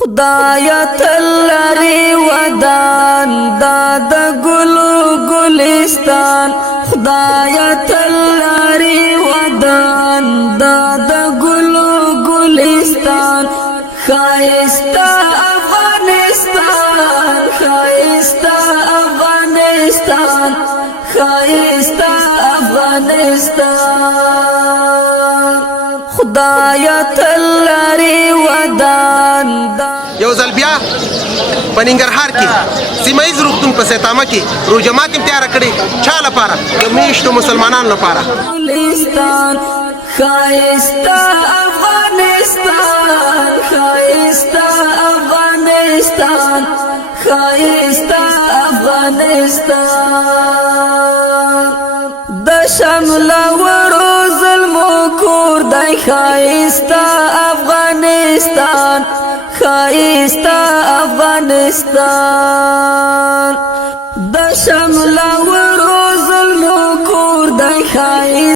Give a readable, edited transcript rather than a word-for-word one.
خدایا تلری ودان داد گلو گلستان خدایا تلری ودان داد گلو گلستان خایستا افغانستان خایستا افغانستان خایستا افغانستان خدایا تلری ودان یو ځل بیا په ننګرهار کې سیمه ییز روغتون په سیتامه کې روژه ماتې تیاره کړې چا لپاره د میشتو مسلمانانو لپاره خایستا افغانستان خایستا افغانستان خایستا افغانستان د شمل ورو ظلمو کور دی خایستا افغانستان خایستا افغانستان د شمل